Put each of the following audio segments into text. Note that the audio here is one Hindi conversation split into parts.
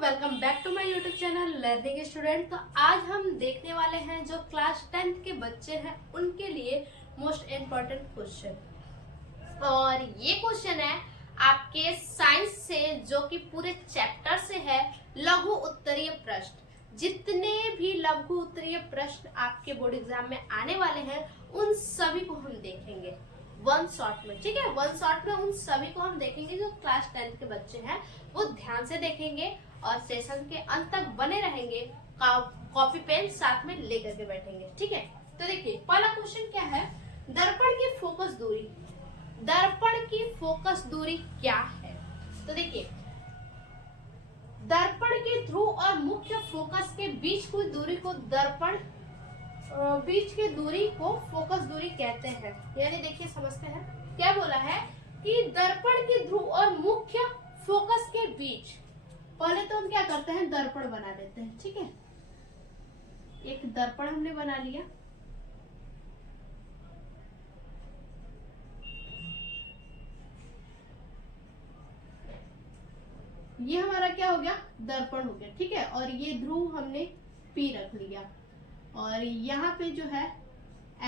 Welcome back to my YouTube channel learning student. तो आज हम देखने वाले हैं जो क्लास 10th के बच्चे हैं उनके लिए मोस्ट इम्पोर्टेंट क्वेश्चन। और ये क्वेश्चन है आपके साइंस से, जो कि पूरे चैप्टर से है, लघु उत्तरीय प्रश्न। जितने भी लघु उत्तरीय प्रश्न आपके बोर्ड एग्जाम में आने वाले हैं उन सभी को हम देखेंगे वन शॉट में। ठीक है, वन शॉट में उन सभी को हम देखेंगे जो क्लास 10th के बच्चे हैं वो ध्यान से देखेंगे और सेशन के अंत तक बने रहेंगे, कॉपी पेन साथ में लेकर के बैठेंगे। ठीक है, तो देखिए पहला क्वेश्चन क्या है, दर्पण की फोकस दूरी। दर्पण की फोकस दूरी क्या है? तो देखिए दर्पण के ध्रुव और मुख्य फोकस के बीच की दूरी को दर्पण बीच की दूरी को फोकस दूरी कहते हैं। यानी देखिए समझते हैं क्या बोला है कि दर्पण के ध्रुव और मुख्य फोकस के बीच, पहले तो हम क्या करते हैं, दर्पण बना देते हैं। ठीक है, एक दर्पण हमने बना लिया। ये हमारा क्या हो गया, दर्पण हो गया। ठीक है, और ये ध्रुव हमने P रख लिया और यहाँ पे जो है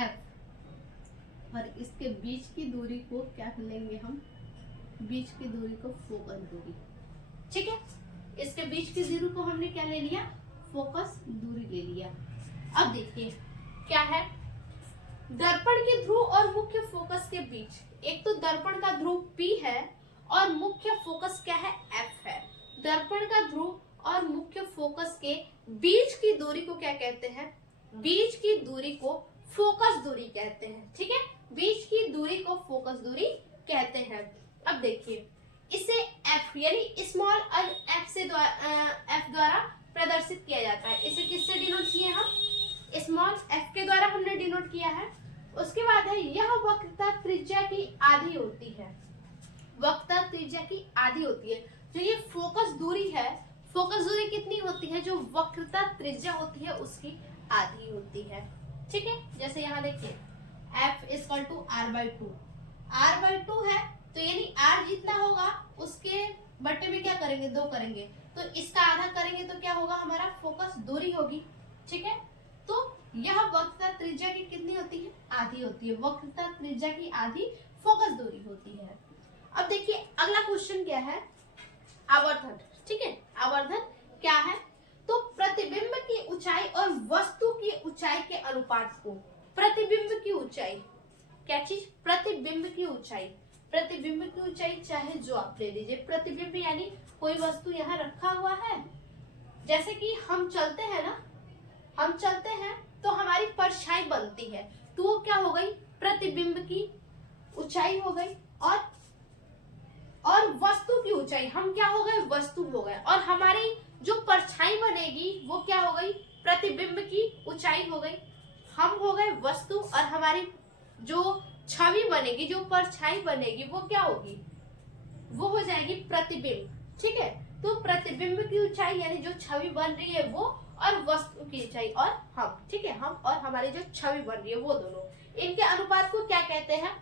F, और इसके बीच की दूरी को क्या लेंगे हम, बीच की दूरी को फोकस दूरी। ठीक है, इसके बीच की दूरी को हमने क्या ले लिया, फोकस दूरी ले लिया। अब देखिए क्या है, दर्पण के ध्रुव और मुख्य फोकस के बीच, एक तो दर्पण का ध्रुव P है और मुख्य फोकस क्या है, F है। दर्पण का ध्रुव और मुख्य फोकस के बीच की दूरी को क्या कहते हैं, बीच की दूरी को फोकस दूरी कहते हैं। ठीक है, बीच की दूरी को फोकस दूरी कहते हैं। अब देखिए इसे F यानी स्मॉल f से F द्वारा प्रदर्शित किया जाता है। इसे किससे डिनोट किए हम, स्मॉल f के द्वारा हमने डिनोट किया है। उसके बाद है यह वक्रता त्रिज्या की आधी होती है। वक्रता त्रिज्या की आधी होती है। जो ये फोकस दूरी है, फोकस दूरी कितनी होती है, जो वक्रता त्रिज्या होती है उसकी आधी होती है। ठीक है, जैसे यहाँ देखिए f equal to r/2, r/2 है तो यानी r जितना होगा उसके बट्टे में क्या करेंगे, 2 करेंगे, तो इसका आधा करेंगे तो क्या होगा, हमारा फोकस दूरी होगी। ठीक है, तो यह वक्रता त्रिज्या की कितनी होती है, आधी होती है। वक्रता त्रिज्या की आधी फोकस दूरी होती है। अब देखिए अगला क्वेश्चन क्या है, आवर्धन। ठीक है, आवर्धन क्या है, तो प्रतिबिंब की ऊंचाई और वस्तु की ऊंचाई के अनुपात को, प्रतिबिंब की ऊंचाई, क्या चीज, प्रतिबिंब की ऊंचाई, प्रतिबिंब की ऊंचाई चाहे जो आप ले लीजिए। प्रतिबिंब यानी कोई वस्तु यहाँ रखा हुआ है, जैसे कि हम चलते हैं ना, हम चलते हैं तो हमारी परछाई बनती है, तो वो क्या हो गई, प्रतिबिंब की ऊंचाई हो गई। और वस्तु की ऊंचाई, हम क्या हो गए, वस्तु हो गए, और हमारी जो परछाई बनेगी वो क्या हो गई, प्रतिबिंब की ऊंचाई हो गई। हम हो गए वस्तु और हमारी जो छवि बनेगी, जो परछाई बनेगी वो क्या होगी, वो हो जाएगी प्रतिबिंब। ठीक है, तो प्रतिबिंब की ऊंचाई यानी जो छवि बन रही है वो, और वस्तु की ऊंचाई और हम, ठीक है, हम और हमारी जो छवि बन रही है वो दोनों, इनके अनुपात को क्या कहते हैं,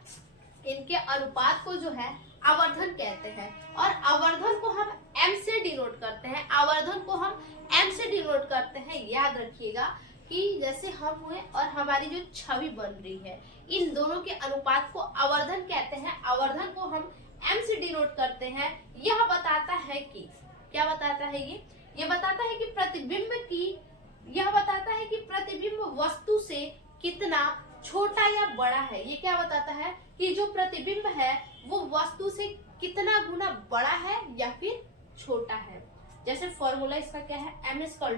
इनके अनुपात को जो है आवर्धन कहते हैं। और आवर्धन को हम m से डिनोट करते हैं, आवर्धन को हम m से डिनोट करते हैं। याद रखिएगा कि जैसे हम हुए और हमारी जो छवि बन रही है, इन दोनों के अनुपात को आवर्धन कहते हैं। आवर्धन को हम m से डिनोट करते हैं। यह बताता है कि, क्या बताता है ये बताता है कि प्रतिबिंब की, यह बताता है कि प्रतिबिंब वस्तु से कितना छोटा या बड़ा है। ये क्या बताता है कि जो प्रतिबिंब है वो वस्तु से कितना गुना बड़ा है या फिर छोटा है। जैसे फॉर्मूला इसका क्या है, m इक्वल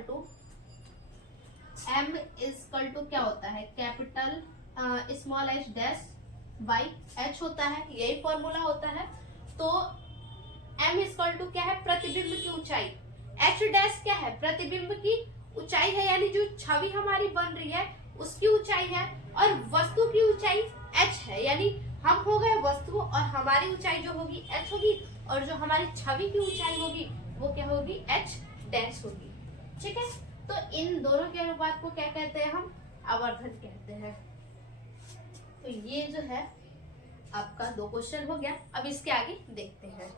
टू क्या होता है, capital small h dash by h होता है, यही फॉर्मूला होता है। तो m इक्वल टू क्या है, प्रतिबिंब की ऊंचाई, h डैश क्या है, प्रतिबिंब की ऊंचाई है, यानी जो छवि हमारी बन रही है उसकी ऊंचाई है, और वस्तु की ऊंचाई h है, यानी हम हो गए वस्तु और हमारी ऊंचाई जो होगी h होगी, और जो हमारी छवि की ऊंचाई होगी वो क्या होगी, h डैश होगी। ठीक है, तो इन दोनों के अनुपात को क्या कहते हैं, हम आवर्धन कहते हैं। तो ये जो है आपका 2 क्वेश्चन हो गया। अब इसके आगे देखते हैं।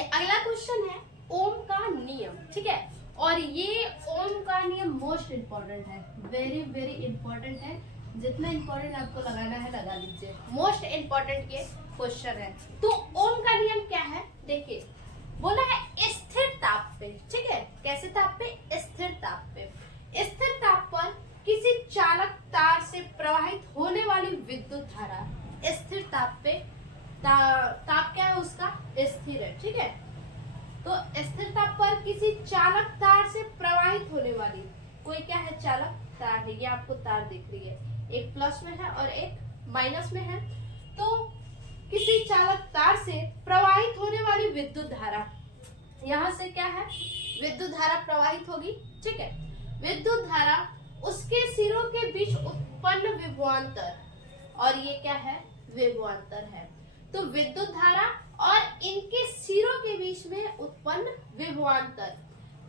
अगला क्वेश्चन है ओम का नियम, ठीक है। और ये ओम का नियम मोस्ट इम्पोर्टेंट है, वेरी वेरी इंपॉर्टेंट है। जितना इम्पोर्टेंट आपको लगाना है लगा लीजिए, मोस्ट इम्पोर्टेंट ये क्वेश्चन है। तो ओम का नियम क्या है, देखिए बोला है स्थिर ताप पे, ठीक है। कैसे ताप पे, स्थिर ताप पे। स्थिर ताप पर किसी चालक तार से प्रवाहित होने वाली विद्युत धारा, स्थिर ताप पे ताप क्या है उसका, स्थिर है, ठीक है। तो स्थिर ताप पर किसी चालक तार से प्रवाहित होने वाली, कोई क्या है, चालक तार है। ये आपको तार दिख रही है, एक प्लस में है और एक माइनस में है। तो किसी चालक तार से प्रवाहित होने वाली विद्युत धारा, यहाँ से क्या है, विद्युत धारा प्रवाहित होगी, ठीक है। विद्युत धारा उसके सिरों के बीच उत्पन्न विभवांतर, और ये क्या है, विभवांतर है। तो विद्युत धारा और इनके सिरों के बीच में उत्पन्न विभवांतर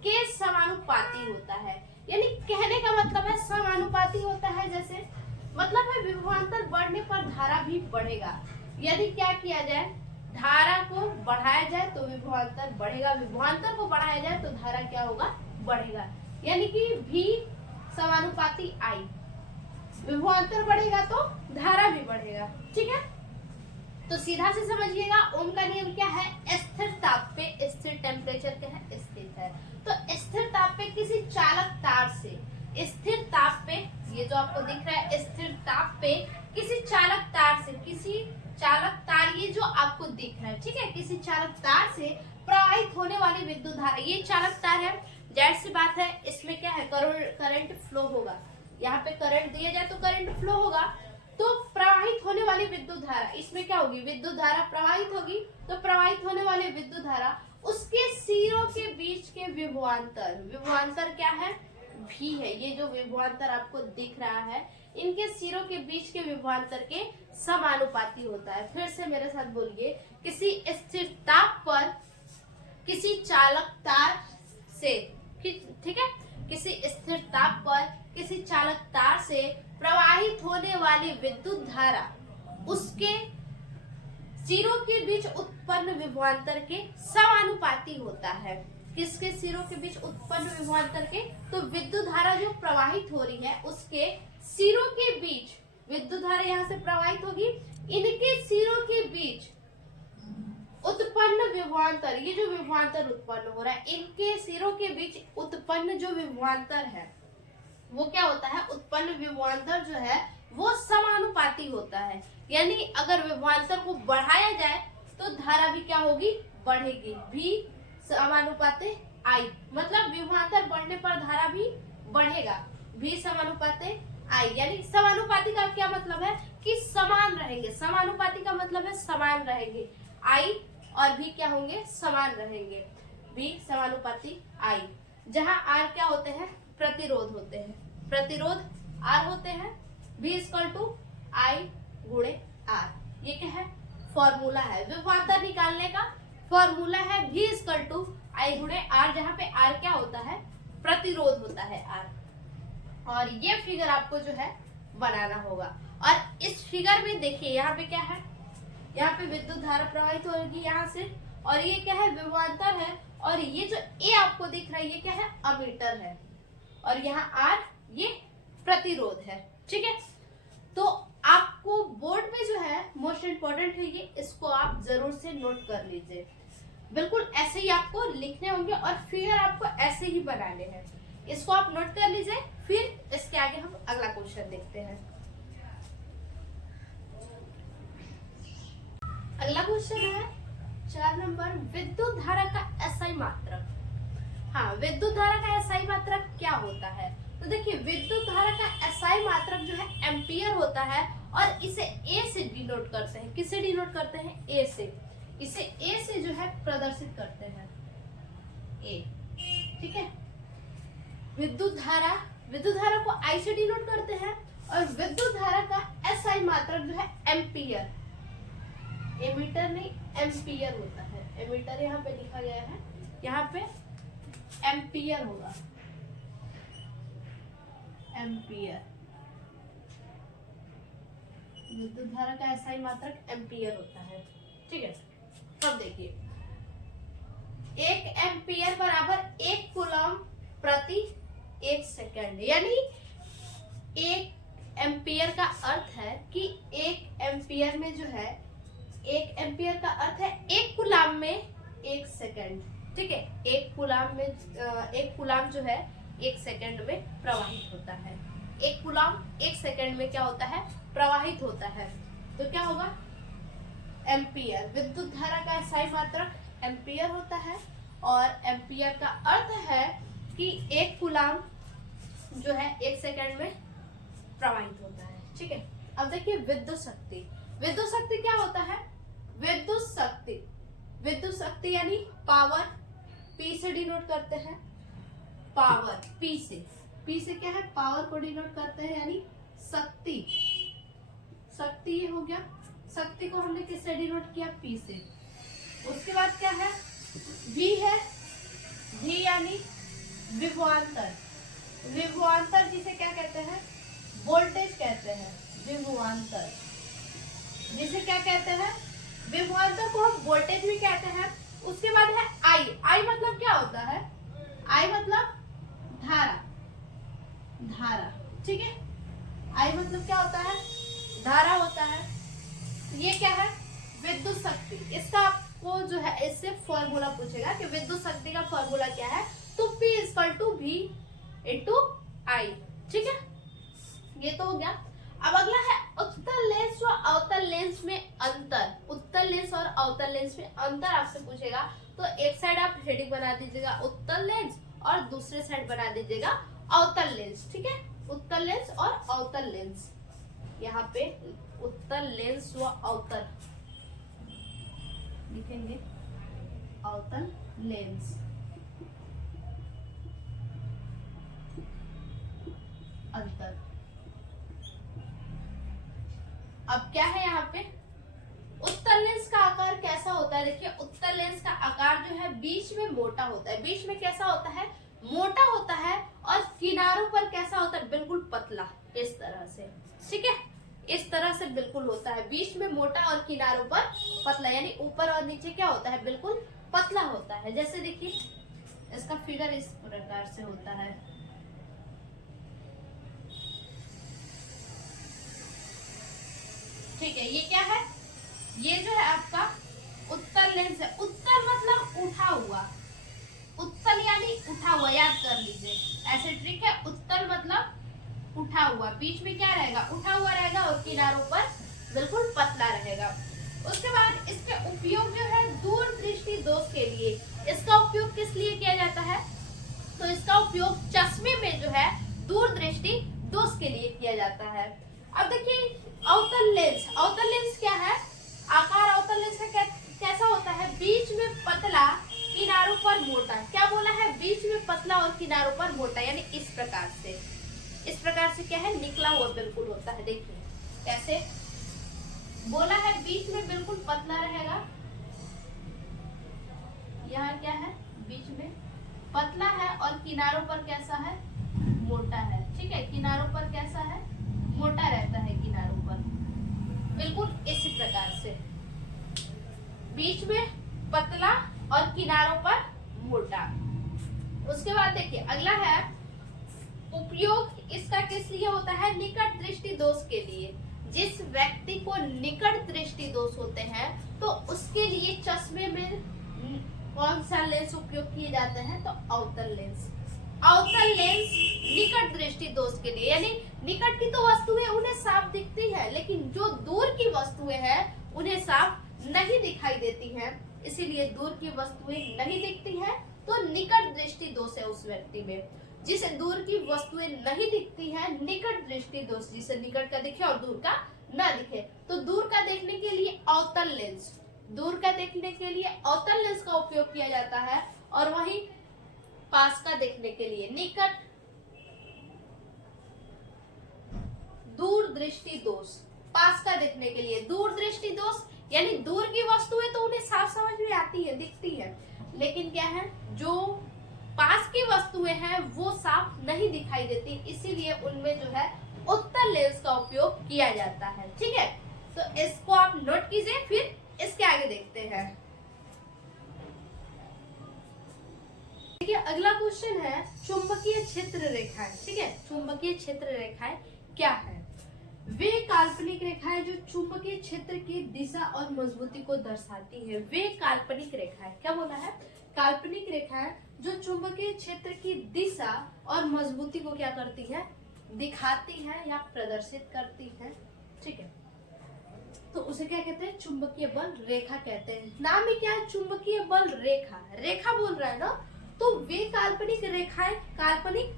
के समानुपाती होता है। यानी कहने का मतलब है समानुपाती होता है, जैसे मतलब है विभवांतर बढ़ने पर धारा भी बढ़ेगा। यदि क्या किया जाए, धारा को बढ़ाया जाए तो विभवांतर बढ़ेगा, विभवांतर को बढ़ाया जाए तो धारा क्या होगा, बढ़ेगा। यानी कि V समानुपाती I, विभवांतर बढ़ेगा तो धारा भी बढ़ेगा, ठीक है। तो सीधा से समझिएगा ओम का नियम क्या है, स्थिर ताप पे, स्थिर टेम्परेचर क्या है, स्थिर है। तो स्थिर ताप पे किसी चालक तार से, स्थिर ताप पे, ये जो आपको दिख रहा है स्थिर ताप पे किसी चालक तार से, किसी चालक तार, ये जो आपको दिख रहा है, ठीक है, किसी चालक तार से प्रवाहित होने वाली विद्युत धारा, ये चालक तार है, जाहिर सी बात है इसमें क्या है, करंट फ्लो होगा। यहाँ पे करंट दिया जाए तो करंट फ्लो होगा। तो प्रवाहित होने वाली विद्युत धारा, इसमें क्या होगी, विद्युत धारा प्रवाहित होगी। तो प्रवाहित होने वाली विद्युत धारा उसके सिरों के बीच के विभवांतर, विभवांतर क्या है, भी है। ये जो विभवांतर आपको दिख रहा है, इनके सिरों के बीच के विभवांतर के समानुपाती होता है। फिर से मेरे साथ बोलिए, किसी स्थिर ताप पर किसी चालक तार से, ठीक है, किसी स्थिर ताप पर किसी चालक तार से प्रवाहित होने वाली विद्युत धारा उसके सिरों के बीच उत्पन्न विभवांतर के समानुपाती होता है। किसके सिरों के बीच उत्पन्न विभवांतर के, तो विद्युत धारा जो प्रवाहित हो रही है उसके सिरों के बीच, विद्युत धारा यहाँ से प्रवाहित होगी, इनके सिरों के बीच उत्पन्न विभवांतर, ये जो विभवांतर उत्पन्न हो रहा है, इनके सिरों के बीच उत्पन्न जो विभवांतर है वो क्या होता है, उत्पन्न विभवांतर जो है वो समानुपाती होता है। यानी अगर विभवांतर को बढ़ाया जाए तो धारा भी क्या होगी, बढ़ेगी। V समानुपाते I, मतलब विभवांतर बढ़ने पर धारा भी बढ़ेगा। V समानुपाते I, यानी समानुपाती का क्या मतलब है कि समान रहेंगे। समानुपाती का मतलब है समान रहेंगे। I और V क्या होंगे, समान रहेंगे। V समानुपाती I, जहां R क्या होते हैं, प्रतिरोध होते हैं, प्रतिरोध R होते हैं। V इक्वल टू I गुणे R, ये क्या है, फॉर्मूला है विभवांतर निकालने का, फॉर्मूला है V इक्वल टू I गुणे R, जहाँ पे R क्या होता है, प्रतिरोध होता है R। और ये फिगर आपको जो है बनाना होगा। और इस फिगर में देखिए यहाँ पे क्या है, यहाँ पे विद्युत धारा प्रवाहित होगी यहाँ से, और ये क्या है, विभवांतर है। और ये जो A आपको दिख रहा है ये क्या है, अमीटर है, और यहाँ R ये प्रतिरोध है, ठीक है। तो आपको बोर्ड में जो है मोस्ट इम्पोर्टेंट है ये, इसको आप जरूर से नोट कर लीजिए। बिल्कुल ऐसे ही आपको लिखने होंगे और फिगर आपको ऐसे ही बनाने हैं, इसको आप नोट कर लीजिए। फिर इसके आगे हम अगला क्वेश्चन देखते हैं। अगला क्वेश्चन है 4 नंबर, विद्युत धारा का एसआई मात्रक। हाँ, विद्युत धारा का एसआई मात्रक क्या होता है, तो देखिए विद्युत धारा का एसआई मात्रक जो है एम्पियर होता है, और इसे ए से डिनोट करते हैं। किससे डिनोट करते हैं, ए से, इसे ए से जो है प्रदर्शित करते हैं, ए, ठीक है। विद्युत धारा को आई से डिनोट करते हैं, और विद्युत धारा का एसआई मात्रक जो है एम्पियर, एमीटर नहीं एम्पियर होता है, एमीटर यहाँ पे लिखा गया है, यहाँ पे एम्पियर होगा, एम्पियर, विद्युत धारा का एसआई मात्रक एम्पियर होता है, ठीक है। अब देखिए 1 एम्पियर बराबर 1 कूलम प्रति 1 सेकंड, यानी 1 एम्पियर का अर्थ है कि 1 एम्पियर में जो है 1 एम्पियर का अर्थ है 1 कूलम में 1 सेकंड। ठीक है, 1 कूलम में 1 कूलम जो है 1 सेकंड में प्रवाहित होता है। 1 कूलम 1 सेकंड में क्या होता है, प्रवाहित होता है। तो क्या होगा, एम्पियर। विद्युत धारा का SI मात्रक एम्पियर होता है और एम्पियर का अर्थ है कि 1 कूलम जो है 1 सेकंड में प्रवाहित होता है। ठीक है, अब देखिए विद्युत शक्ति। विद्युत शक्ति क्या होता है, विद्युत शक्ति यानी पावर, P से डिनोट करते हैं, पावर P से क्या है, पावर को डिनोट करते हैं, यानी शक्ति। शक्ति ये हो गया, शक्ति को हमने किससे डिनोट किया, P से। उसके बाद क्या है, V है, V यानी विभवांतर। विभवांतर जिसे क्या कहते हैं, वोल्टेज कहते हैं, विभवांतर जिसे क्या कहते हैं, विभवांतर को हम वोल्टेज भी कहते हैं। उसके बाद है I मतलब क्या होता है, I मतलब धारा। ठीक है, I मतलब क्या होता है, धारा होता है। ये क्या है, विद्युत शक्ति। इसका आपको जो है इससे फॉर्मूला पूछेगा कि विद्युत शक्ति का फॉर्मूला क्या है, तो P = V × I। ठीक है, ये तो हो गया। अब अगला है उत्तल लेंस और अवतल लेंस में अंतर। उत्तल लेंस और अवतल लेंस में अंतर आपसे पूछेगा, तो एक साइड आप हेडिंग बना दीजिएगा उत्तल लेंस और दूसरे साइड बना दीजिएगा अवतल लेंस। ठीक है, उत्तल लेंस और अवतल लेंस। यहाँ पे उत्तल लेंस व अवतल लिखेंगे, अवतल लेंस, अंतर। अब क्या है यहाँ पे, उत्तल लेंस का आकार कैसा होता है, देखिए उत्तल लेंस का आकार जो है बीच में मोटा होता है। बीच में कैसा होता है, मोटा होता है, और किनारों पर कैसा होता है, बिल्कुल पतला, इस तरह से। ठीक है, इस तरह से बिल्कुल होता है, बीच में मोटा और किनारों पर पतला, यानी ऊपर और नीचे क्या होता है, बिल्कुल पतला होता है। जैसे देखिए इसका फिगर इस प्रकार से होता है। ठीक है, ये क्या है, ये जो है आपका उत्तल लेंस है। उत्तल मतलब उठा हुआ, उत्तल यानी उठा हुआ, याद कर लीजिए ऐसे ट्रिक है। उत्तल मतलब उठा हुआ, बीच में क्या रहेगा, उठा हुआ रहेगा और किनारों पर बिल्कुल पतला रहेगा। उसके बाद इसके उपयोग जो है दूरदृष्टि दोष के लिए। इसका उपयोग किस लिए किया जाता है, तो इसका उपयोग चश्मे में जो है दूरदृष्टि दोष के लिए किया जाता है। अब देखिए अवतल लेंस। अवतल लेंस क्या है, आकार अवतल लेंस का कैसा होता है, बीच में पतला किनारों पर मोटा। क्या बोला है, बीच में पतला और किनारों पर मोटा, यानी इस प्रकार से क्या है, निकला हुआ बिल्कुल होता है। देखिए कैसे बोला है, बीच में बिल्कुल पतला रहेगा, यहाँ क्या है, बीच में पतला है और किनारों पर कैसा है, मोटा है। ठीक है, किनारों पर कैसा है, मोटा रहता है, किनारों पर बिल्कुल इसी प्रकार से, बीच में पतला और किनारों पर मोटा। उसके बाद देखिए अगला है उपयोग इसका किस लिए होता है, निकट दृष्टि दोष के लिए। जिस व्यक्ति को निकट दृष्टि दोष होते हैं तो उसके लिए चश्मे में कौन सा लेंस उपयोग किए जाते हैं, तो अवतल लेंस। अवतल लेंस निकट दृष्टि दोष के लिए, यानी निकट की तो वस्तुएं उन्हें साफ दिखती है, लेकिन जो दूर की वस्तुएं हैं उन्हें साफ नहीं दिखाई देती हैं, इसीलिए दूर की वस्तुएं नहीं दिखती हैं तो निकट दृष्टि दोष है उस व्यक्ति में। जिसे दूर की वस्तुएं नहीं दिखती हैं, निकट दृष्टि दोष, जिसे निकट का दिखे और दूर का न दिखे, तो दूर का देखने के लिए अवतल लेंस, दूर का देखने के लिए अवतल लेंस का उपयोग किया जाता है, और वहीं पास का देखने के लिए निकट दूर दृष्टि दोष। पास का देखने के लिए दूर दृष्टि दोष, यानी दूर की वस्तुएं तो उन्हें साफ समझ में आती है, दिखती है, लेकिन क्या है, जो पास की वस्तुएं हैं वो साफ नहीं दिखाई देती, इसीलिए उनमें जो है उत्तल लेंस का उपयोग किया जाता है। ठीक है, तो इसको आप नोट कीजिए, फिर इसके आगे देखते हैं। देखिए अगला क्वेश्चन है चुंबकीय क्षेत्र रेखाएं। ठीक है, चुंबकीय क्षेत्र रेखाएं क्या है? वे काल्पनिक रेखाएं जो चुंबकीय क्षेत्र की दिशा और मजबूती को दर्शाती है। वे काल्पनिक रेखाएं, क्या बोला है? काल्पनिक रेखाएं जो चुंबकीय क्षेत्र की दिशा और मजबूती को क्या करती है? दिखाती है या प्रदर्शित करती है। ठीक है, तो उसे क्या कहते हैं? चुंबकीय बल रेखा कहते हैं। नाम ही क्या है? चुंबकीय बल रेखा। रेखा बोल रहा है ना, तो वे काल्पनिक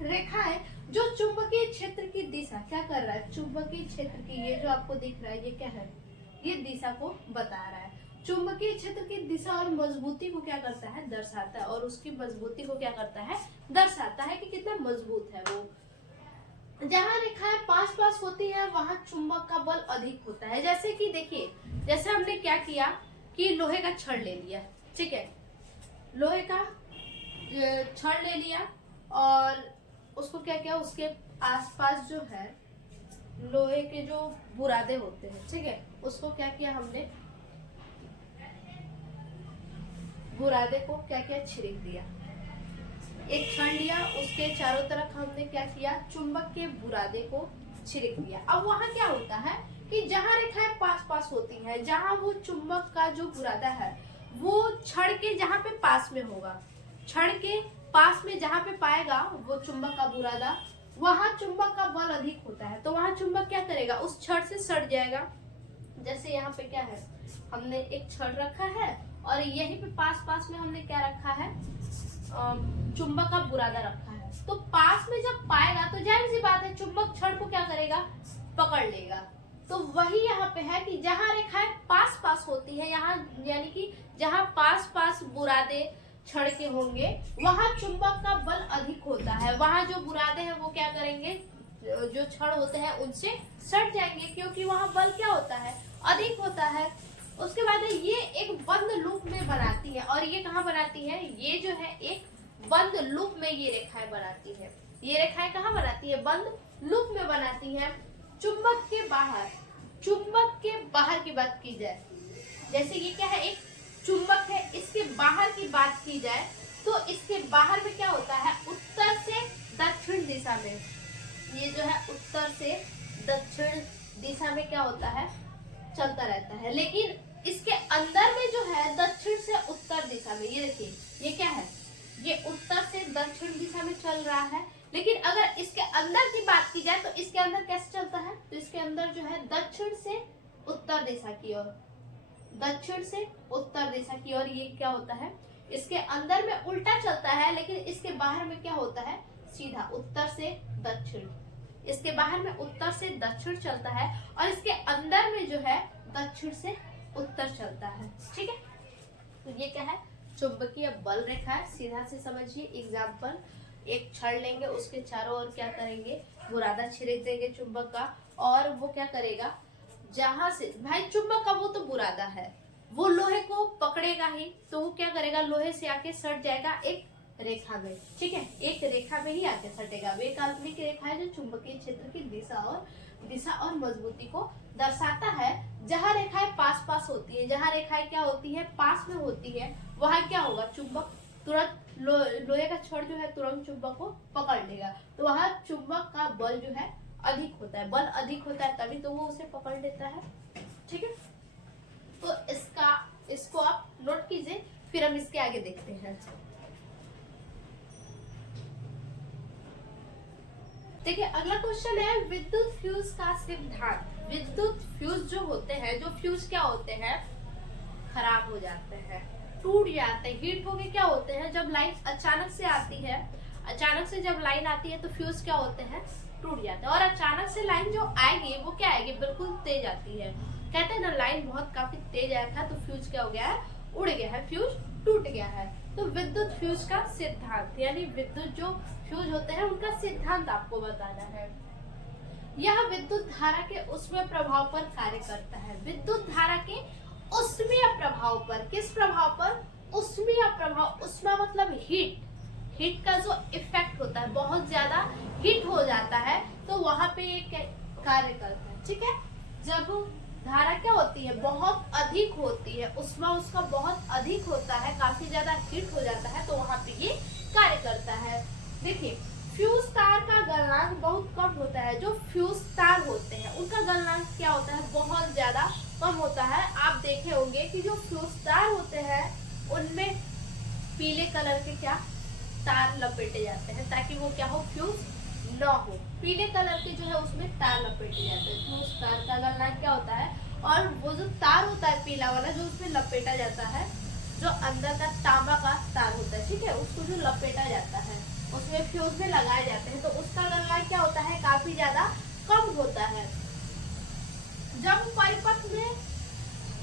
रेखाएं जो चुंबकीय क्षेत्र की दिशा क्या कर रहा है? चुंबकीय क्षेत्र की, ये जो आपको दिख रहा है ये क्या है? ये दिशा को बता रहा है। चुंबकीय क्षेत्र की दिशा और मजबूती को क्या करता है? दर्शाता है। और उसकी मजबूती को क्या करता है? दर्शाता है कि कितना मजबूत है वो। जहाँ रेखाएं पास होती है वहां चुंबक का बल अधिक होता है। जैसे कि देखिए, जैसे हमने क्या किया कि लोहे का छड़ ले लिया। ठीक है, लोहे का छड़ ले लिया और उसको क्या किया, उसके आसपास जो है लोहे के जो बुरादे होते हैं, ठीक है, उसको क्या किया हमने, बुरादे को क्या किया, छिड़क दिया। एक छड़ लिया, उसके चारों तरफ हमने क्या किया, चुंबक के बुरादे को छिड़क दिया। अब वहां क्या होता है कि जहां रेखाएं पास होती हैं, जहां वो चुंबक का जो बुरादा है वो छड़ के जहां पे पास में होगा, छड़ के पास में जहां पे पाएगा वो चुंबक का बुरादा, वहां चुंबक का बल अधिक होता है। तो वहां चुंबक क्या करेगा, उस छड़ से सट जाएगा। जैसे यहाँ पे क्या है, हमने एक छड़ रखा है और यहीं पे पास में हमने क्या रखा है, चुंबक का बुरादा रखा है। तो पास में जब पाएगा तो जाहिर सी बात है चुंबक छड़ को क्या करेगा, पकड़ लेगा। तो वही यहाँ पे है कि जहाँ रेखाएं पास होती है, यहाँ यानी कि जहाँ पास बुरादे छड़ के होंगे वहां चुंबक का बल अधिक होता है। वहां जो बुरादे हैं वो क्या करेंगे, जो छड़ होते हैं उनसे सट जाएंगे, क्योंकि वहां बल क्या होता है, अधिक होता है। उसके बाद ये एक बंद लूप में बनाती है। और ये कहाँ बनाती है, ये जो है एक बंद लूप में ये रेखाएं बनाती है। ये रेखाएं कहाँ बनाती है, बंद लूप में बनाती है। चुंबक के बाहर की बात की जाए, जैसे ये क्या है, एक चुंबक है, इसके बाहर की बात की जाए तो इसके बाहर में क्या होता है, उत्तर से दक्षिण दिशा में, ये जो है उत्तर से दक्षिण दिशा में क्या होता है, चलता रहता है। लेकिन इसके अंदर में जो है दक्षिण से उत्तर दिशा में, ये देखिए ये क्या है, ये उत्तर से दक्षिण दिशा में चल रहा है। लेकिन अगर इसके अंदर की बात की जाए तो इसके अंदर कैसे चलता है, तो इसके अंदर जो है दक्षिण से उत्तर दिशा की ओर, दक्षिण से उत्तर दिशा की ओर ये क्या होता है, इसके अंदर में उल्टा चलता है। लेकिन इसके बाहर में क्या होता है, सीधा उत्तर से दक्षिण, इसके बाहर में उत्तर से दक्षिण चलता है और इसके अंदर में जो है दक्षिण से उत्तर चलता है। ठीक है, तो ये क्या है, चुंबकीय बल रेखा है। सीधा से समझिए, एग्जाम्पल, एक छड़ लेंगे, उसके चारों ओर क्या करेंगे, बुरादा छिड़क देंगे चुंबक का, और वो क्या करेगा, जहां से भाई चुंबक का वो तो बुरादा है, वो लोहे को पकड़ेगा ही, तो वो क्या करेगा, लोहे से आके सट जाएगा एक रेखा में। ठीक है, एक रेखा में ही आके सटेगा। वे काल्पनिक रेखा है जो चुंबकीय क्षेत्र की दिशा और मजबूती को दर्शाता है। जहाँ रेखाएं पास होती है, जहाँ रेखाएं क्या होती है, पास में होती है, वहां क्या होगा, चुंबक तुरंत लोहे का छड़ जो है तुरंत चुंबक को पकड़ लेगा। तो वहां चुंबक का बल जो है अधिक होता है, बल अधिक होता है, तभी तो वो उसे पकड़ लेता है। ठीक है, तो इसको आप नोट कीजिए, फिर हम इसके आगे देखते हैं। देखिए अगला क्वेश्चन है विद्युत फ्यूज का सिद्धांत। विद्युत फ्यूज जो होते हैं, जो फ्यूज क्या होते हैं, खराब हो जाते हैं, टूट जाते हैं, हीट होके क्या होते हैं, जब लाइन अचानक से आती है, अचानक से जब लाइन आती है तो फ्यूज क्या होते हैं, टूट जाते हैं। और अचानक से लाइन जो आएगी वो क्या आएगी, बिल्कुल तेज आती है। कहते हैं ना, लाइन बहुत काफी तेज आया था तो फ्यूज क्या हो गया है, उड़ गया है, फ्यूज टूट गया है। तो विद्युत फ्यूज का सिद्धांत, यानी विद्युत जो फ्यूज होते हैं उनका सिद्धांत आपको बताना है। यह विद्युत धारा के उष्मीय प्रभाव पर कार्य करता है। विद्युत धारा के उष्मीय प्रभाव पर, किस प्रभाव पर, उष्मीय प्रभाव, उष्मा मतलब हीट, हीट का जो इफेक्ट होता है, बहुत ज्यादा हीट हो जाता है तो वहां पे ये कार्य करता है। ठीक है, जब धारा क्या होती है, बहुत अधिक होती है, उष्मा उसका बहुत अधिक होता है, काफी ज्यादा हीट हो जाता है, तो वहां पे ये कार्य करता है। देखिए फ्यूज तार का गलनांक बहुत कम होता है। जो फ्यूज तार होते हैं उनका गलनांक क्या होता है, बहुत ज्यादा कम होता है। आप देखे होंगे कि जो फ्यूज तार होते हैं उनमें पीले कलर के क्या तार लपेटे जाते हैं ताकि वो क्या हो, फ्यूज न हो। पीले कलर के जो है उसमें तार लपेटे जाते हैं। फ्यूज तार का गलनांक क्या होता है, और वो जो तार होता है पीला वाला जो उसमें लपेटा जाता है, जो अंदर का तांबा का तार होता है, ठीक है, उसको जो लपेटा जाता है उसमें फ्यूज में लगाए जाते हैं, तो उसका गलनांक क्या होता है, काफी ज्यादा कम होता है। जब परिपथ में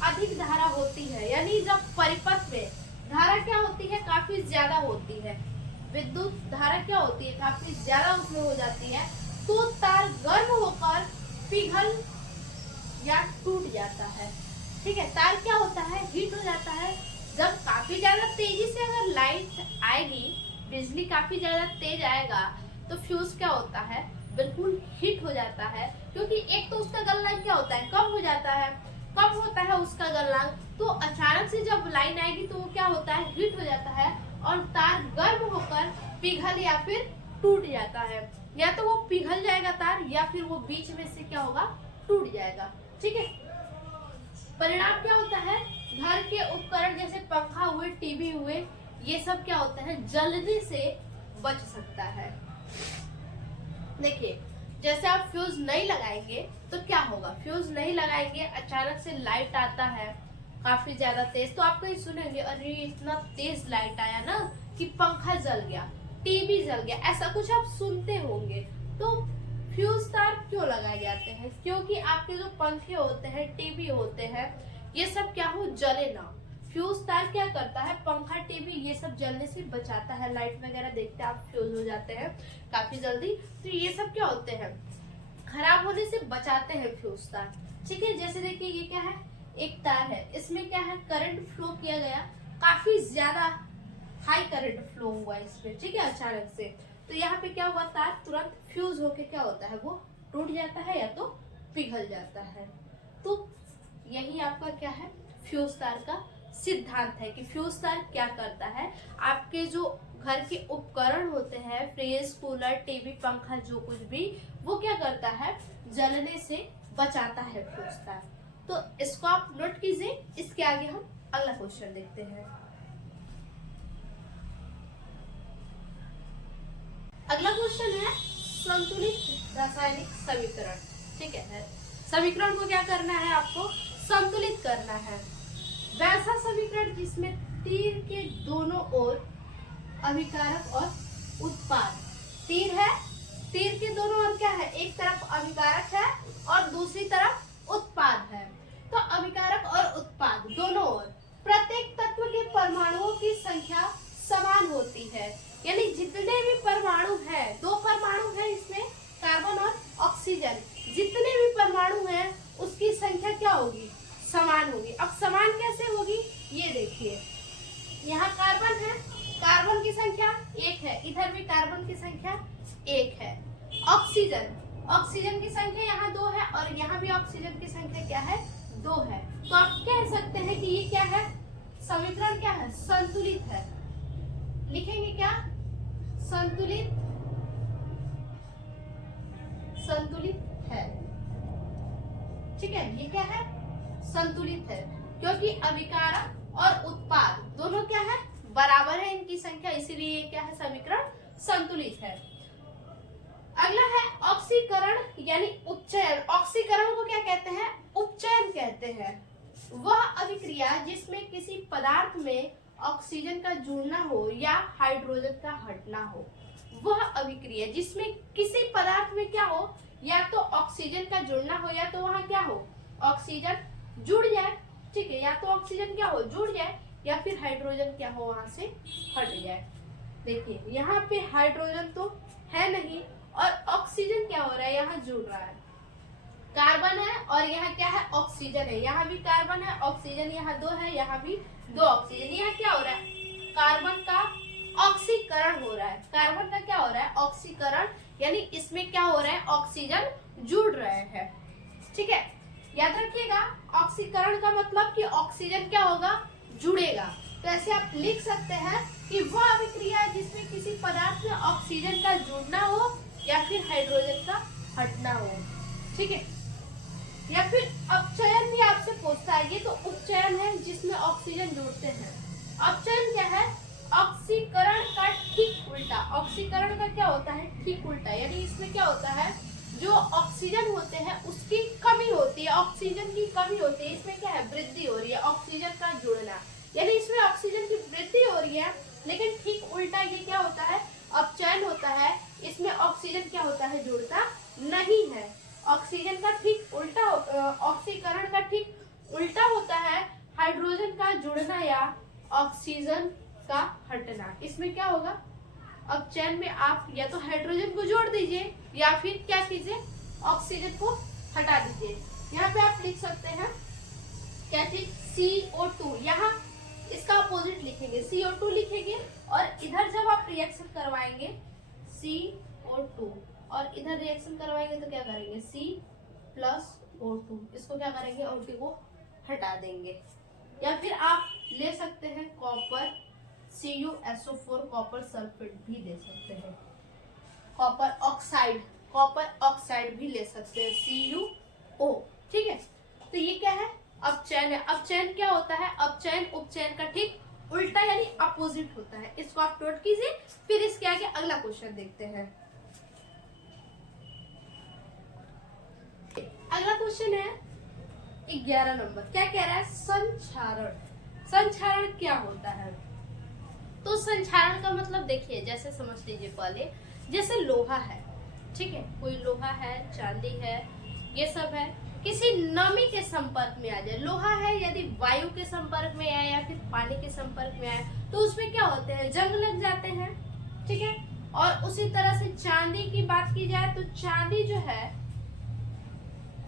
अधिक धारा होती है, यानी जब परिपथ में धारा क्या होती है, काफी ज्यादा होती है, विद्युत धारा क्या होती है, काफी ज्यादा उसमें हो जाती है, तो तार गर्म होकर पिघल या टूट जाता है। ठीक है, तार क्या होता है, हीट हो जाता है। जब काफी ज्यादा तेजी से अगर लाइट आएगी, बिजली काफी ज्यादा तेज आएगा, तो फ्यूज क्या होता है, बिल्कुल हीट हो जाता है, क्योंकि एक तो उसका गलनांक क्या होता है, कम हो जाता है, कम होता है उसका गलनांक, तो अचानक से जब लाइन आएगी तो वो क्या होता है, हीट हो जाता है और तार गर्म होकर पिघल या फिर टूट जाता है। या तो वो पिघल जाएगा तार, या फिर वो बीच में से क्या होगा, टूट जाएगा। ठीक है, परिणाम क्या होता है, घर के उपकरण जैसे पंखा हुए, टीवी हुए, ये सब क्या होता है, जलने से बच सकता है। देखिए जैसे आप फ्यूज नहीं लगाएंगे तो क्या होगा, फ्यूज नहीं लगाएंगे, अचानक से लाइट आता है काफी ज्यादा तेज, तो आप कहीं सुनेंगे अरे इतना तेज लाइट आया ना कि पंखा जल गया, टीवी जल गया, ऐसा कुछ आप सुनते होंगे। तो फ्यूज तार क्यों लगाए जाते हैं, क्योंकि आपके जो पंखे होते हैं, टीवी होते हैं, ये सब क्या हो, जले ना। फ्यूज तार क्या करता है, पंखा, टीवी ये सब जलने से बचाता है। लाइट वगैरह देखते हैं आप, फ्यूज हो जाते हैं काफी जल्दी, तो ये सब क्या होते हैं, खराब होने से बचाते हैं फ्यूज तार। ठीक है, जैसे देखिए ये क्या है, एक तार है, इसमें क्या है, करंट फ्लो किया गया, काफी ज्यादा हाई करंट फ्लो हुआ इसमें, ठीक है, अचानक से, तो यहाँ पे क्या हुआ, तार तुरंत फ्यूज होके क्या होता है, वो टूट जाता है या तो पिघल जाता है। तो यही आपका क्या है, फ्यूज तार का सिद्धांत है कि फ्यूज तार क्या करता है, आपके जो घर के उपकरण होते हैं, फ्रिज, कूलर, टीवी, पंखा, जो कुछ भी, वो क्या करता है, जलने से बचाता है फ्यूज तार। तो इसको आप नोट कीजिए। इसके आगे हम अगला क्वेश्चन देखते हैं। अगला क्वेश्चन है संतुलित रासायनिक समीकरण। ठीक है, समीकरण को क्या करना है, आपको संतुलित करना है। वैसा समीकरण जिसमें तीर के दोनों ओर अभिकारक और उत्पाद, तीर है, तीर के दोनों ओर क्या है, एक तरफ अभिकारक है और दूसरी तरफ उत्पाद है। तो अभिकारक और उत्पाद दोनों ओर प्रत्येक तत्व के परमाणुओं की संख्या समान होती है, यानी जितने भी परमाणु है, दो परमाणु है इसमें, कार्बन और ऑक्सीजन, जितने भी परमाणु हैं उसकी संख्या क्या होगी, समान होगी। अब समान कैसे होगी, ये देखिए, यहाँ कार्बन है, कार्बन की संख्या 1 है, इधर भी कार्बन की संख्या 1 है। ऑक्सीजन, ऑक्सीजन की संख्या यहाँ 2 है और यहाँ भी ऑक्सीजन की संख्या क्या है, 2 है। तो आप कह सकते हैं कि ये क्या है, समीकरण क्या है, संतुलित है। लिखेंगे क्या, संतुलित, संतुलित है। ठीक है, ये क्या है, संतुलित है, क्योंकि अभिकारक और उत्पाद दोनों क्या है, बराबर है इनकी संख्या, इसीलिए ये क्या है, समीकरण संतुलित है। अगला है ऑक्सीकरण यानी उपचयन। ऑक्सीकरण को क्या कहते हैं, उपचयन कहते हैं। वह अभिक्रिया जिसमें किसी पदार्थ में ऑक्सीजन का जुड़ना हो या हाइड्रोजन का हटना हो, वह अभिक्रिया जिसमें किसी पदार्थ में क्या हो, या तो ऑक्सीजन का जुड़ना हो या तो वहां क्या हो, ऑक्सीजन जुड़ जाए। ठीक है, या तो ऑक्सीजन क्या हो, जुड़ जाए, या फिर हाइड्रोजन क्या हो, वहां से हट जाए। देखिए यहाँ पे हाइड्रोजन तो है नहीं और ऑक्सीजन क्या हो रहा है, यहाँ जुड़ रहा है, कार्बन है और यहाँ क्या है, ऑक्सीजन है, यहाँ भी कार्बन है, ऑक्सीजन यहाँ 2 है, यहाँ भी 2 ऑक्सीजन, यहाँ क्या हो रहा है, कार्बन का ऑक्सीकरण हो रहा है, कार्बन का क्या हो रहा है, ऑक्सीकरण, यानी इसमें क्या हो रहा है, ऑक्सीजन जुड़ रहे हैं। ठीक है, याद रखिएगा, ऑक्सीकरण का मतलब कि ऑक्सीजन क्या होगा, जुड़ेगा, तो ऐसे आप लिख सकते हैं कि वह अभिक्रिया जिसमें किसी पदार्थ में ऑक्सीजन का जुड़ना हो या फिर हाइड्रोजन का हटना हो। ठीक है, या फिर अपचयन भी आपसे पूछता है। ये तो उपचयन है जिसमें ऑक्सीजन जुड़ते हैं। अपचयन क्या है? ऑक्सीकरण का ठीक उल्टा। ऑक्सीकरण का क्या होता है? ठीक उल्टा। यानी इसमें क्या होता है, जो ऑक्सीजन होते हैं उसकी कमी होती है, ऑक्सीजन की कमी होती है। इसमें क्या है? वृद्धि हो रही है, ऑक्सीजन का जुड़ना। यानी इसमें ऑक्सीजन की वृद्धि हो रही है, लेकिन ठीक उल्टा ये क्या होता है? अपचयन होता है। इसमें ऑक्सीजन क्या होता है? जुड़ता नहीं है। ऑक्सीजन का ठीक उल्टा, ऑक्सीकरण का ठीक उल्टा होता है हाइड्रोजन का जुड़ना या ऑक्सीजन का हटना। इसमें क्या होगा? अपचयन में आप या तो हाइड्रोजन को जोड़ दीजिए या फिर क्या कीजिए? ऑक्सीजन को हटा दीजिए। यहाँ पे आप लिख सकते हैं क्या चीज? CO2। यहाँ इसका अपोजिट लिखेंगे, CO2 लिखेंगे, और इधर जब आप रिएक्शन करवाएंगे CO2 और इधर रिएक्शन करवाएंगे तो क्या करेंगे? C+O2। इसको क्या करेंगे? O2 को हटा देंगे। या फिर आप ले सकते हैं कॉपर, CuSO4, कॉपर सल्फेट भी ले सकते हैं। कॉपर ऑक्साइड भी ले सकते हैं, CuO। ठीक है, तो ये क्या है? अपचयन है। अपचयन क्या होता है? अपचयन उपचयन का ठीक उल्टा यानी अपोजिट होता है। इसको आप नोट कीजिए। फिर इसके आगे अगला क्वेश्चन देखते हैं। अगला क्वेश्चन है 11 नंबर। क्या कह रहा है? संक्षारण। संक्षारण क्या होता है? तो संक्षारण का मतलब देखिए, जैसे समझ लीजिए पहले, जैसे लोहा है, ठीक है, कोई लोहा है, चांदी है, ये सब है, किसी नमी के संपर्क में आ जाए। लोहा है, यदि वायु के संपर्क में आए या फिर पानी के संपर्क में आए तो उसमें क्या होते हैं? जंग लग जाते हैं। ठीक है, और उसी तरह से चांदी की बात की जाए तो चांदी जो है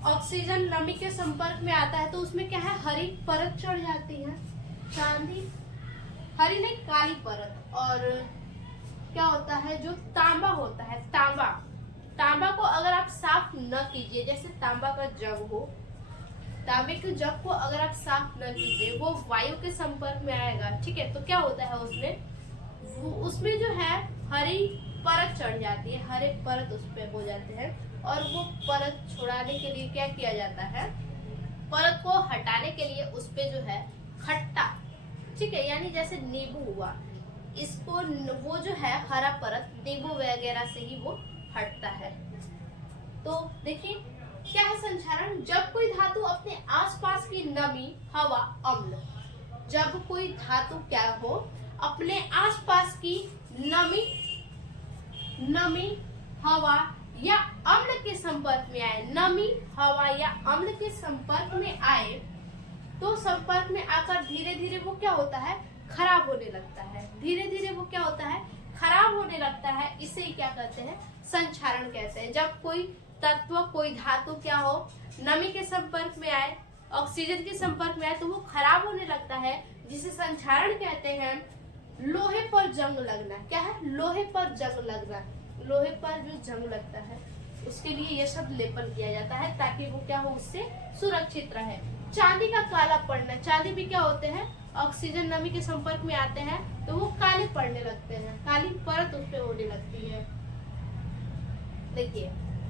ऑक्सीजन नमी के संपर्क में आता है तो उसमें क्या है? हरी परत चढ़ जाती है। चांदी हरी नहीं, काली परत। और क्या होता है? जो तांबा होता है, तांबा को अगर आप साफ न कीजिए, जैसे तांबा का जग हो, तांबे के जग को अगर आप साफ न कीजिए, वो वायु के संपर्क में आएगा। ठीक है, तो क्या होता है? उसमें जो है हरी परत चढ़ जाती है, हरे परत उस पे हो जाते हैं, और वो परत छुड़ाने के लिए क्या किया जाता है? परत को हटाने के लिए उस पे जो है खट्टा, ठीक है, यानी जैसे नींबू हुआ, इसको वो जो है हरा परत नींबू वगैरह से ही वो हटता है। तो देखिए क्या है संक्षारण? जब कोई धातु अपने आसपास की नमी, हवा, अम्ल, जब कोई धातु क्या हो? अपने आसपास की नमी, हवा या अम्ल के संपर्क में आए, नमी, हवा या अम्ल के संपर्क में आए, तो संपर्क में आकर धीरे धीरे वो क्या होता है? खराब होने लगता है। धीरे धीरे वो क्या होता है? खराब होने लगता है। इसे ही क्या कहते हैं? संक्षारण कहते हैं। जब कोई तत्व, कोई धातु क्या हो? नमी के संपर्क में आए, ऑक्सीजन के संपर्क में आए तो वो खराब होने लगता है, जिसे संक्षारण कहते हैं। लोहे पर जंग लगना। क्या है? लोहे पर जंग लगना। लोहे पर जो जंग लगता है उसके लिए यह शब्द लेपन किया जाता है ताकि वो क्या हो? उससे सुरक्षित रहे। चांदी का काला पड़ना। चांदी भी क्या होते हैं? ऑक्सीजन नमी के संपर्क में आते हैं तो वो काले पड़ने लगते हैं, काली परत उस पे होने लगती है। देखिए,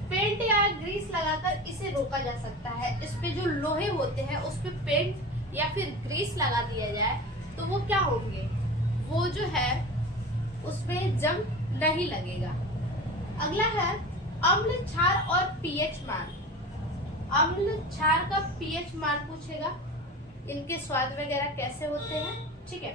पेंट या ग्रीस लगाकर इसे रोका जा सकता है। इस पे जो लोहे होते हैं उस पे पेंट या फिर ग्रीस लगा दिया जाए तो वो क्या होंगे? वो जो है उसमें जंग नहीं लगेगा। अगला है अम्ल, क्षार और पीएच मान। अम्ल, क्षार का पीएच मान पूछेगा, इनके स्वाद वगैरह कैसे होते हैं। ठीक है,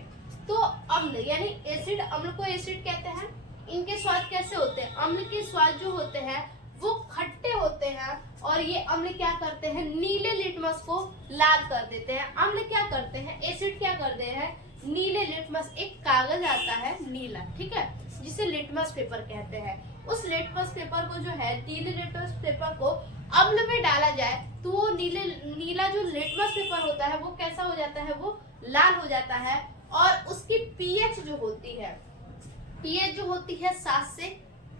तो अम्ल यानी एसिड, अम्ल को एसिड कहते हैं। इनके स्वाद कैसे होते हैं? अम्ल के स्वाद जो होते हैं वो खट्टे होते हैं, और ये अम्ल क्या करते हैं? नीले लिटमस को लाल कर देते हैं। अम्ल क्या करते हैं? एसिड क्या करते हैं? नीले लिटमस, एक कागज आता है नीला, ठीक है, जिसे लिटमस पेपर कहते हैं। उस लिटमस पेपर को जो है, नीले लिटमस पेपर को अम्ल में डाला जाए तो वो नीला जो लिटमस पेपर होता है वो कैसा हो जाता है? वो लाल हो जाता है। और उसकी पीएच जो होती है, पीएच जो होती है 7 से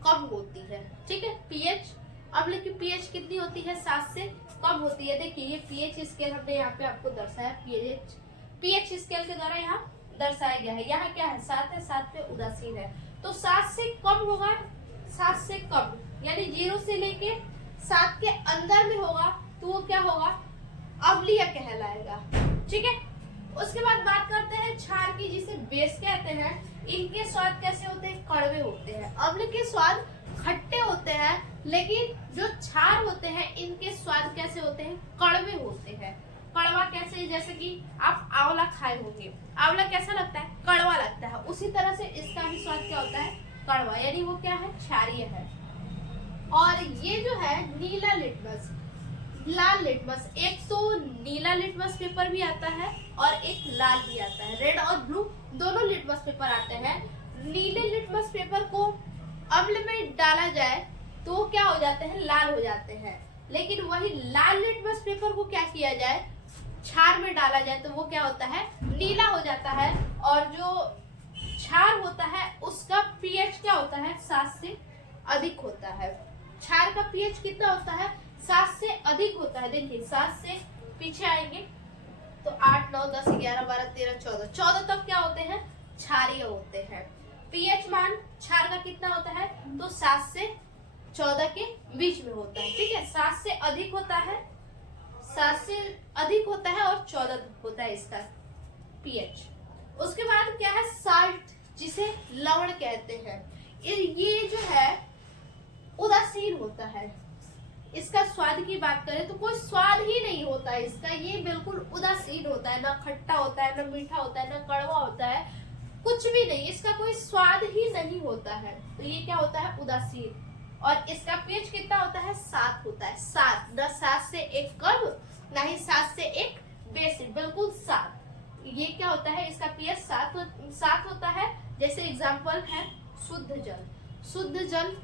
कम होती है। ठीक है, पीएच, अम्ल की पीएच कितनी होती है? 7 से कम होती है। देखिए ये पीएच स्केल हमने यहाँ पे आपको दर्शाया, पीएच स्केल के द्वारा यहाँ दर्शाया गया है। यहाँ क्या है 7 है, 7 पे उदासीन है, तो 7 से कम होगा, 7 से कम यानी 0 से लेके 7 के अंदर में होगा तो वो क्या होगा, अम्लीय कहलाएगा। ठीक है, उसके बाद बात करते हैं क्षार की, जिसे बेस कहते हैं। इनके स्वाद कैसे होते हैं, कड़वे होते हैं। अम्ल के स्वाद खट्टे होते हैं, लेकिन जो क्षार होते हैं इनके स्वाद कैसे होते हैं, कड़वे होते हैं। कड़वा कैसे, जैसे कि आप आंवला खाए होंगे, आंवला कैसा लगता है, कड़वा लगता है, उसी तरह से इसका भी स्वाद क्या होता है, कड़वा, यानी वो क्या है, क्षारीय है। और ये जो है नीला लिटमस, लाल लिटमस, एक तो नीला लिटमस पेपर भी आता है और एक लाल भी आता है, रेड और ब्लू दोनों लिटमस पेपर आते हैं। नीले लिटमस पेपर को अम्ल में डाला जाए तो वो क्या हो जाते हैं, लाल हो जाते हैं, लेकिन वही लाल लिटमस पेपर को क्या किया जाए, क्षार में डाला जाए तो वो क्या होता है, नीला हो जाता है। और जो क्षार होता है उसका पीएच क्या होता है, 7 से अधिक होता है। क्षार का पीएच कितना होता है, 7 से अधिक होता है। देखिए 7 से पीछे आएंगे तो 8, 9, 10, 11, 12, 13, 14 तक क्या होते हैं, क्षारीय होते हैं। पीएच मान क्षार का कितना होता है, तो 7 से 14 के बीच में होता है। ठीक है, 7 से अधिक होता है, 7 से अधिक होता है और 14 होता है इसका पीएच। उसके बाद क्या है, साल्ट, जिसे लवण कहते हैं। ये जो है उदासीन होता है। इसका स्वाद की बात करें तो कोई स्वाद ही नहीं होता है इसका, ये बिल्कुल उदासीन होता है, ना खट्टा होता है, ना मीठा होता है, ना कड़वा होता है, कुछ भी नहीं, इसका कोई स्वाद ही नहीं होता है। तो ये क्या होता है, उदासीन। और इसका पीएच कितना होता है, 7 होता है, 7, न 7 से एक कम, ना ही 7 से एक बेसी, बिल्कुल 7। ये क्या होता है, इसका पीएच 7 होता है। जैसे एग्जाम्पल है शुद्ध जल, शुद्ध जल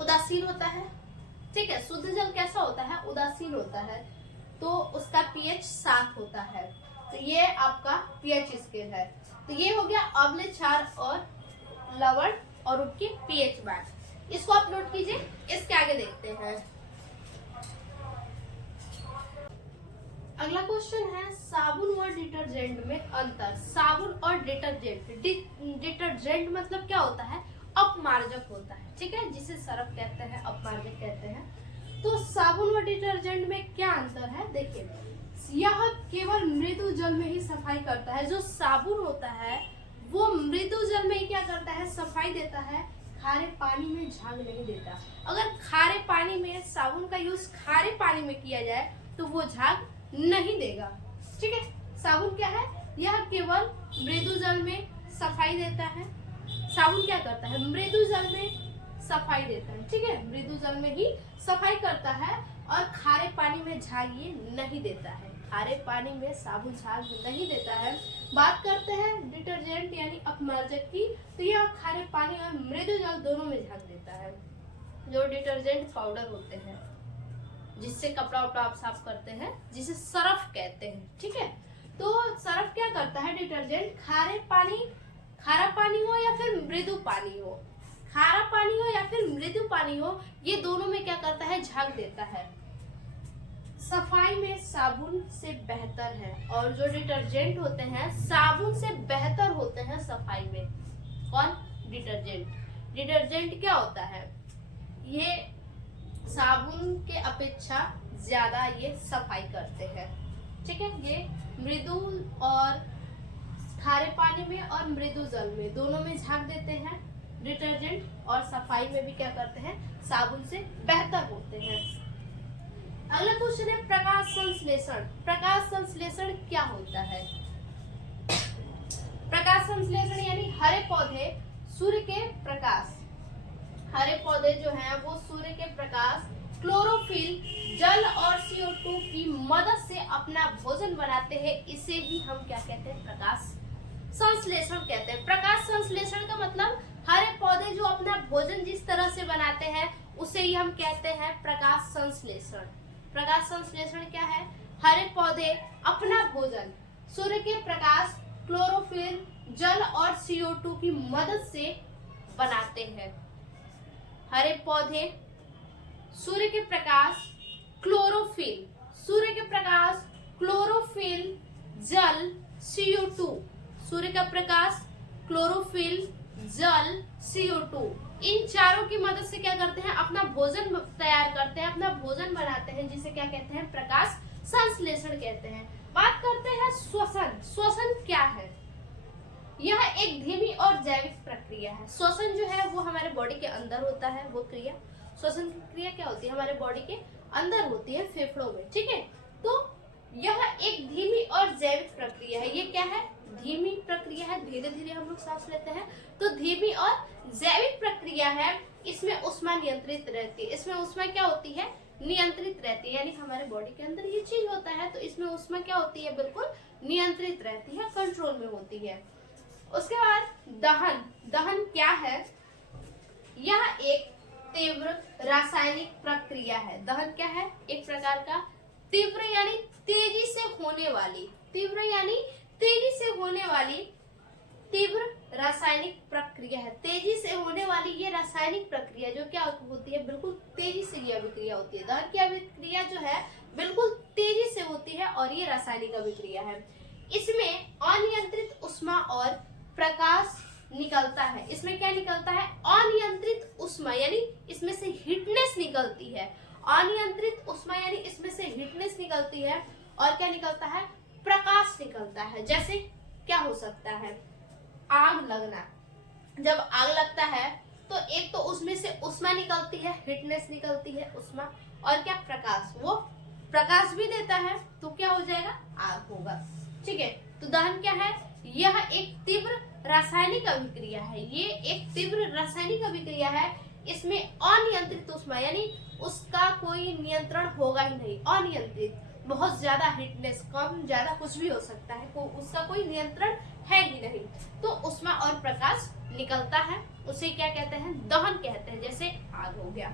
उदासीन होता है। ठीक है, शुद्ध जल कैसा होता है, उदासीन होता है, तो उसका पीएच 7 होता है। तो ये आपका पीएच स्केल है। तो ये हो गया अम्ल, क्षार और लवण और उनकी पीएच मान। इसको आप नोट कीजिए, इसके आगे देखते हैं। अगला क्वेश्चन है साबुन व डिटर्जेंट में अंतर। साबुन और डिटर्जेंट, डिटर्जेंट मतलब क्या होता है, अपमार्जक होता है। ठीक है, जिसे सरफ कहते हैं, अपमार्जक कहते हैं। तो साबुन व डिटर्जेंट में क्या अंतर है, देखिए, यह केवल मृदु जल में ही सफाई करता है। जो साबुन होता है वो मृदु जल में ही क्या करता है, सफाई देता है, खारे पानी में झाग नहीं देता। अगर खारे पानी में साबुन का यूज खारे पानी में किया जाए तो वो झाग नहीं देगा। ठीक है, साबुन क्या है, यह केवल मृदु जल में सफाई देता है। साबुन क्या करता है, मृदु जल में सफाई देता है। ठीक है, मृदु जल में ही सफाई करता है और खारे पानी में झाग ये नहीं देता है। खारे पानी में साबुन झाग नहीं देता है। बात करते हैं डिटर्जेंट यानी अपमार्जक की, तो यह खारे पानी और मृदु जल दोनों में झाग देता है। जो डिटर्जेंट पाउडर होते हैं जिससे कपड़ा उपड़ा आप साफ करते हैं, जिसे सरफ कहते हैं। ठीक है, तो सरफ क्या करता है, डिटर्जेंट खारे पानी, खारा पानी हो या फिर मृदु पानी हो, खारा पानी हो या फिर मृदु पानी हो, ये दोनों में क्या करता है, झाग देता है। सफाई में साबुन से बेहतर है, और जो डिटर्जेंट होते हैं साबुन से बेहतर होते हैं सफाई में। कौन, डिटर्जेंट। डिटर्जेंट क्या होता है, ये साबुन के अपेक्षा ज्यादा ये सफाई करते हैं। ठीक है, ये मृदु और खारे पानी में और मृदु जल में दोनों में झाग देते हैं डिटर्जेंट, और सफाई में भी क्या करते हैं, साबुन से बेहतर होते हैं। अगला क्वेश्चन है प्रकाश संश्लेषण। प्रकाश संश्लेषण क्या होता है, प्रकाश संश्लेषण यानी हरे पौधे सूर्य के प्रकाश, हरे पौधे जो हैं वो सूर्य के प्रकाश, क्लोरोफिल, जल और CO2 की मदद से अपना भोजन बनाते हैं। इसे ही हम क्या कहते हैं, प्रकाश संश्लेषण कहते हैं। प्रकाश संश्लेषण का मतलब हरे पौधे जो अपना भोजन जिस तरह से बनाते हैं उसे ही हम कहते हैं प्रकाश संश्लेषण। प्रकाश संश्लेषण क्या है, हरे पौधे अपना भोजन सूर्य के प्रकाश, क्लोरोफिल, जल और CO2 की मदद से बनाते हैं। हरे पौधे सूर्य के प्रकाश, क्लोरोफिल, सूर्य के प्रकाश, क्लोरोफिल, जल, CO2, सूर्य का प्रकाश, क्लोरोफिल, जल, CO2, इन चारों की मदद से क्या करते हैं, अपना भोजन तैयार करते हैं, अपना भोजन बनाते हैं, जिसे क्या कहते हैं, प्रकाश संश्लेषण कहते हैं। बात करते हैं श्वसन। श्वसन क्या है? यह एक धीमी और जैविक प्रक्रिया है। श्वसन जो है वो हमारे बॉडी के अंदर होता है, वो क्रिया, श्वसन की क्रिया क्या होती है, हमारे बॉडी के अंदर होती है, फेफड़ों में, ठीक है। तो यह एक धीमी और जैविक प्रक्रिया है। ये क्या है? धीमी प्रक्रिया है, धीरे धीरे हम लोग सांस लेते हैं, तो धीमी और जैविक प्रक्रिया है। इसमें ऊष्मा नियंत्रित रहती है। इसमें ऊष्मा क्या होती है? नियंत्रित रहती है, यानी हमारे बॉडी के अंदर ये चीज होता है, तो इसमें ऊष्मा क्या होती है? बिल्कुल नियंत्रित रहती है, कंट्रोल में होती है। उसके बाद दहन। दहन क्या है? यह एक तीव्र रासायनिक प्रक्रिया है। दहन क्या है? एक प्रकार का तीव्र यानी तेजी से होने वाली, तीव्र यानी तेजी से होने वाली तीव्र रासायनिक प्रक्रिया है। तेजी से होने वाली ये रासायनिक प्रक्रिया जो क्या होती है, बिल्कुल तेजी से ये अभिक्रिया होती है। दहन की अभिक्रिया जो है बिल्कुल तेजी से होती है और ये रासायनिक अभिक्रिया है। इसमें अनियंत्रित ऊष्मा और प्रकाश निकलता है। इसमें क्या निकलता है? अनियंत्रित ऊष्मा, यानी इसमें से हीटनेस निकलती है। अनियंत्रित ऊष्मा यानी इसमें से हीटनेस निकलती है, और क्या निकलता है? प्रकाश निकलता है। जैसे क्या हो सकता है? आग लगना। जब आग लगता है तो एक तो उसमें से ऊष्मा निकलती है, हीटनेस निकलती है, ऊष्मा, और क्या? प्रकाश। वो प्रकाश भी देता है, तो क्या हो जाएगा? आग होगा, ठीक है। तो दहन क्या है? यह एक तीव्र रासायनिक अभिक्रिया है। ये एक तीव्र रासायनिक अभिक्रिया है। इसमें अनियंत्रित ऊष्मा यानी उसका कोई नियंत्रण होगा ही नहीं, अनियंत्रित, बहुत ज्यादा हीटनेस, कम ज्यादा कुछ भी हो सकता है, उसका कोई नियंत्रण है ही नहीं, तो ऊष्मा और प्रकाश निकलता है, उसे क्या कहते हैं? दहन कहते हैं। जैसे आग हो गया,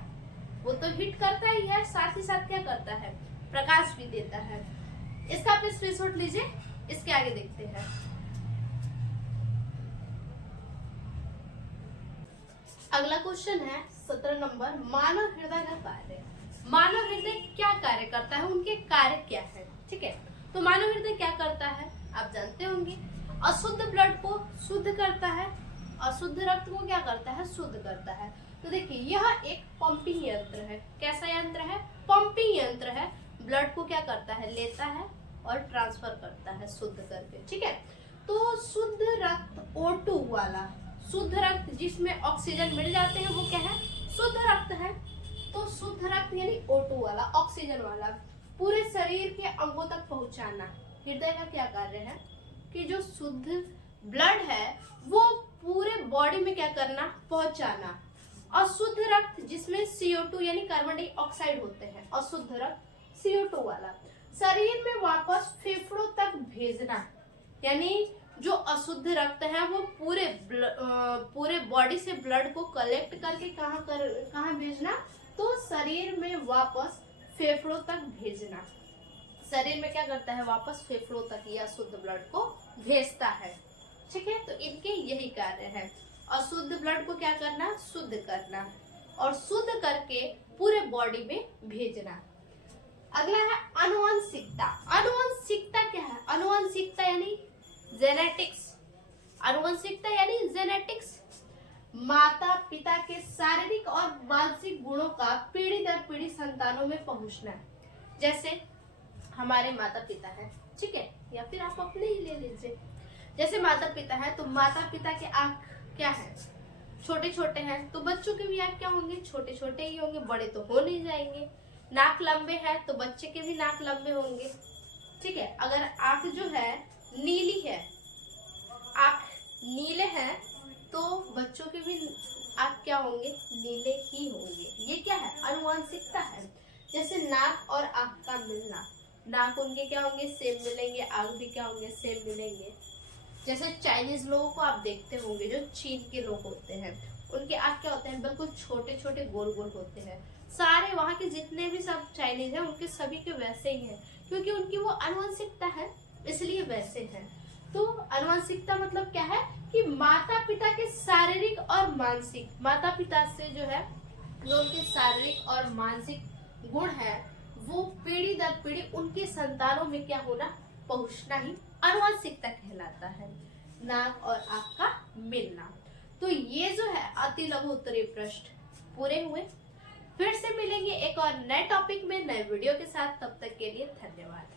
वो तो हीट करता ही है, साथ ही साथ क्या करता है? प्रकाश भी देता है। इसका आप स्क्रीनशॉट लीजिए, इसके आगे देखते हैं। अगला क्वेश्चन है 17 नंबर, मानव हृदय का कार्य। मानव हृदय क्या कार्य करता है, उनके कार्य क्या है, ठीक है। तो मानव हृदय क्या करता है, आप जानते होंगे, अशुद्ध ब्लड को शुद्ध करता है, अशुद्ध रक्त को क्या करता है? शुद्ध करता है। तो देखिए, यह एक पंपिंग यंत्र है। कैसा यंत्र है? पंपिंग यंत्र है। ब्लड को क्या करता है? लेता है और ट्रांसफर करता है शुद्ध करके, ठीक है। तो शुद्ध रक्त O2 वाला, शुद्ध रक्त जिसमें ऑक्सीजन मिल जाते हैं, वो क्या है? शुद्ध रक्त है। तो शुद्ध रक्त यानी O2 वाला, ऑक्सीजन वाला, पूरे शरीर के अंगों तक पहुंचाना। हृदय का क्या कार्य है कि जो शुद्ध ब्लड है वो पूरे बॉडी में क्या करना? पहुंचाना। अशुद्ध रक्त जिसमें CO2 यानी कार्बन डाइऑक्साइड होते हैं, अशुद्ध रक्त CO2 वाला, शरीर में वापस फेफड़ों तक भेजना। यानी जो अशुद्ध रक्त है वो पूरे बॉडी से ब्लड को कलेक्ट करके कहाँ भेजना? तो शरीर में वापस फेफड़ों तक भेजना। शरीर में क्या करता है? वापस फेफड़ों तक या शुद्ध ब्लड को भेजता है, ठीक है। तो इनके यही कार्य है, अशुद्ध ब्लड को क्या करना? शुद्ध करना, और शुद्ध करके पूरे बॉडी में भेजना। अगला है आनुवंशिकता। आनुवंशिकता क्या है? आनुवंशिकता यानी जेनेटिक्स। आनुवंशिकता यानी जेनेटिक्स। माता पिता के शारीरिक और मानसिक गुणों का पीढ़ी दर पीढ़ी संतानों में पहुंचना। जैसे हमारे माता पिता हैं, ठीक है, या फिर आप अपने ही ले लीजिए। जैसे माता पिता है, तो माता पिता के आंख क्या है? छोटे छोटे हैं, तो बच्चों के भी आंख क्या होंगे? छोटे छोटे ही होंगे, बड़े तो हो नहीं जाएंगे। नाक लंबे है तो बच्चे के भी नाक लंबे होंगे, ठीक है। अगर आंख जो है नीली है, आंख नीले हैं, तो बच्चों के भी आंख क्या होंगे? नीले ही होंगे। ये क्या है? आनुवंशिकता है। जैसे नाक और आंख का मिलना, नाक उनके क्या होंगे? सेम मिलेंगे, आंख भी क्या होंगे? सेम मिलेंगे। जैसे चाइनीज लोगों को आप देखते होंगे, जो चीन के लोग होते हैं, उनके आंख क्या होते हैं? बिल्कुल छोटे छोटे गोल गोल होते हैं। सारे वहाँ के जितने भी सब चाइनीज हैं, उनके सभी के वैसे ही हैं, क्योंकि उनकी वो आनुवंशिकता है, इसलिए वैसे हैं। तो आनुवंशिकता मतलब क्या है कि माता पिता के शारीरिक और मानसिक, माता पिता से जो है, जो उनके शारीरिक और मानसिक गुण है, वो पीढ़ी दर पीढ़ी उनके संतानों में क्या होना? पहुंचना ही आनुवंशिकता कहलाता है। नाक और आंख का मिलना। तो ये जो है अति लघु उत्तरीय प्रश्न पूरे हुए। फिर से मिलेंगे एक और नए टॉपिक में नए वीडियो के साथ, तब तक के लिए धन्यवाद।